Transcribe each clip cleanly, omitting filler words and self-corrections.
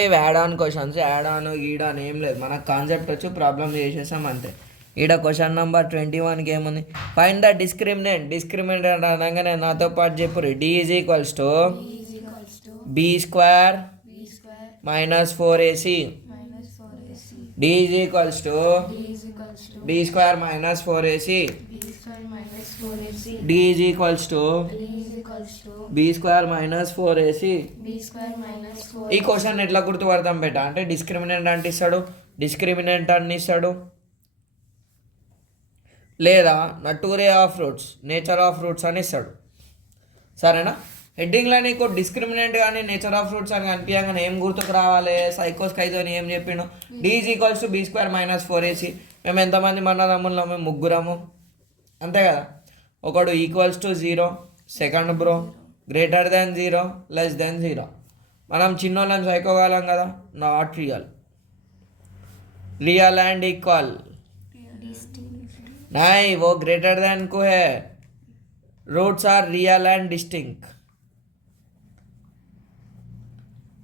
ఇవి add on questions, add on గీడ్ అని ఏం లేదు, మనకు కాన్సెప్ట్ వచ్చి ప్రాబ్లం చేసేసాం అంతే. ఈడ క్వశ్చన్ నెంబర్ 21కి ఏముంది, ఫైండ్ ద డిస్క్రిమినెంట్. డిస్క్రిమినెంట్ అనగానే నాతో పాటు చెప్పు, D is equals to B square minus 4ac. D is equals to B square minus 4ac. D is equals to B square minus 4ac. ఈ question ఎట్లా గుర్తుపడతాం బేట అంటే, discriminant అంటే ఇస్తాడు, డిస్క్రిమినెంట్ అని ఇస్తాడు, లేదా nature of roots, nature of roots అని ఇస్తాడు. సరేనా? హెడ్డింగ్లో నీకు డిస్క్రిమినెంట్ కానీ నేచర్ ఆఫ్ రూట్స్ అని కనిపించగానే ఏం గుర్తుకు రావాలి? సైకోస్ ఖైదో అని ఏం చెప్పిండు? D is equals to B square minus 4ac. మేము ఎంతమంది మన తమ్ముళ్ళం? మేము ముగ్గురము, అంతే కదా. ఒకడు equals to 0, second bro greater than 0, less than 0. మనం చిన్నోళ్ళని చదువుకోగలం కదా. Not real, real and equal नहीं, वो ग्रेटर देन को है. Roots are real and distinct.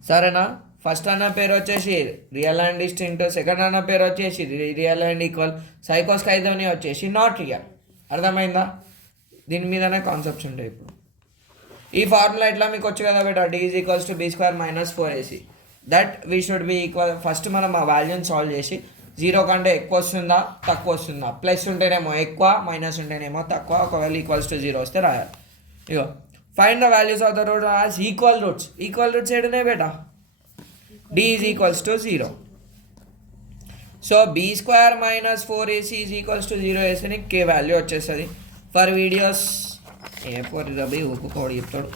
సరేనా? ఫస్ట్ అన్న పేరు వచ్చేసి రియల్ అండ్ డిస్టింక్ట్, సెకండ్ అన్న పేరు వచ్చేసి రియల్ అండ్ ఈక్వల్, సైకోస్ ఖైదోని వచ్చేసి నాట్ రియల్. అర్థమైందా? దీని మీదనే కాన్సెప్ట్స్ ఉంటాయి. ఇప్పుడు ఈ ఫార్ములా ఎట్లా మీకు వచ్చు కదా బేటా, D is equals to B square minus 4ac. That we should be equal. First మనం ఆ వాల్యూని సాల్వ్ చేసి 0 కంటే ఎక్కువ వస్తుందా తక్కువ వస్తుందా, ప్లస్ ఉంటేనేమో ఎక్కువ, మైనస్ ఉంటేనేమో తక్కువ, ఒకవేళ ఈక్వల్స్ టు 0 వస్తే రాయాలి. ఇగో find the values of the root as equal roots. Equal roots ఏడున్నాయి బేటా? D is equals to 0. So B square minus 4ac is equals to 0 వేస్తే నీకు కే వాల్యూ వచ్చేస్తుంది. ఫర్ వీడియోస్ ఏ ఫోర్ రబీ ఒక్కొక్కడు చెప్తాడు.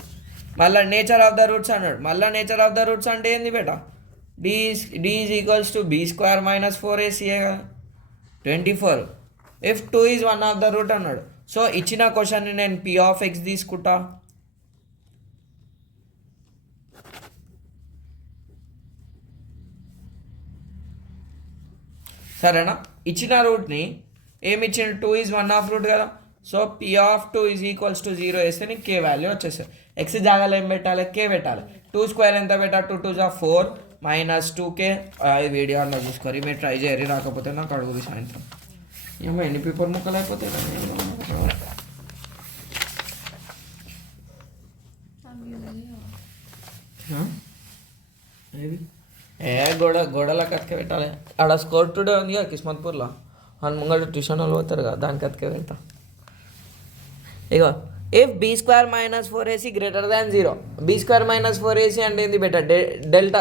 మళ్ళీ నేచర్ ఆఫ్ ద రూట్స్ అన్నాడు. మళ్ళీ నేచర్ ఆఫ్ ద రూట్స్ అంటే ఏంది బేటా? D is equals to B square minus 4ac కదా, 24. If 2 is one of the root అన్నాడు. సో ఇచ్చిన క్వశ్చన్ని నేను పి ఆఫ్ ఎక్స్ తీసుకుంటా. సరేనా? ఇచ్చిన రూట్ని ఏమి ఇచ్చిండు? 2 ఈజ్ వన్ ఆఫ్ రూట్ కదా. So P of 2 is equals to 0 వేస్తే నీకు కే వాల్యూ వచ్చేస్తుంది. ఎక్స్ జాగాలో ఏం పెట్టాలి? కే పెట్టాలి. 2 స్క్వేర్ ఎంత పెట్టాలి? 2 2 4 మైనస్ 2k. ఈ వీడియో అలా చూసుకోరు, మీరు ట్రై చేయరు, రాకపోతే నాకు అడుగుది సాయంత్రం. ఏమో ఎన్ని పేపర్ ముక్కలు అయిపోతాయి. గోడలకు అతికే పెట్టాలి. ఆడ స్కోర్ టుడే ఉంది కదా కిస్మత్పూర్లో, అని ముంగడు ట్యూషన్ వాళ్ళు పోతారు కదా, దానికి అతికే పెడతా. ఇగో if B square minus 4ac greater than 0. B square minus 4ac అంటే ఏంది బెటర్? డెల్టా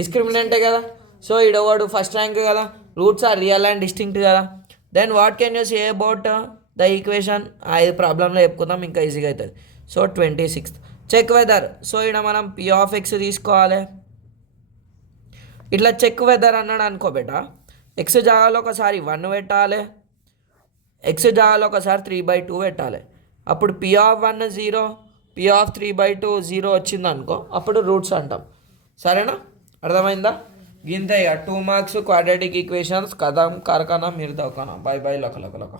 డిస్క్రిమినెంటే కదా. సో ఈడవాడు ఫస్ట్ ర్యాంక్ కదా. Roots are real and distinct కదా. Then what can you say about the equation? ఇది ప్రాబ్లంలో చెప్పుకుందాం, ఇంకా ఈజీగా అవుతుంది. So 26th check whether. So ఇక్కడ మనం పి ఆఫ్ ఎక్స్ తీసుకోవాలి. ఇట్లా చెక్ వెదర్ అన్నాడు అనుకో బేటా, ఎక్స్ జాగాలో ఒకసారి 1 పెట్టాలి, ఎక్స్ జాగాలో ఒకసారి 3/2 పెట్టాలి. అప్పుడు పి ఆఫ్ 1 0, పి ఆఫ్ 3/2 0 వచ్చింది అనుకో, అప్పుడు రూట్స్ అంటాం. సరేనా? అర్థమైందా? గింతే ఇక 2 మార్క్స్ క్వాడ్రాటిక్ ఈక్వేషన్స్ కథం కార్ఖానా మీరు దవకానా. బాయ్ బాయ్ లక లక లక.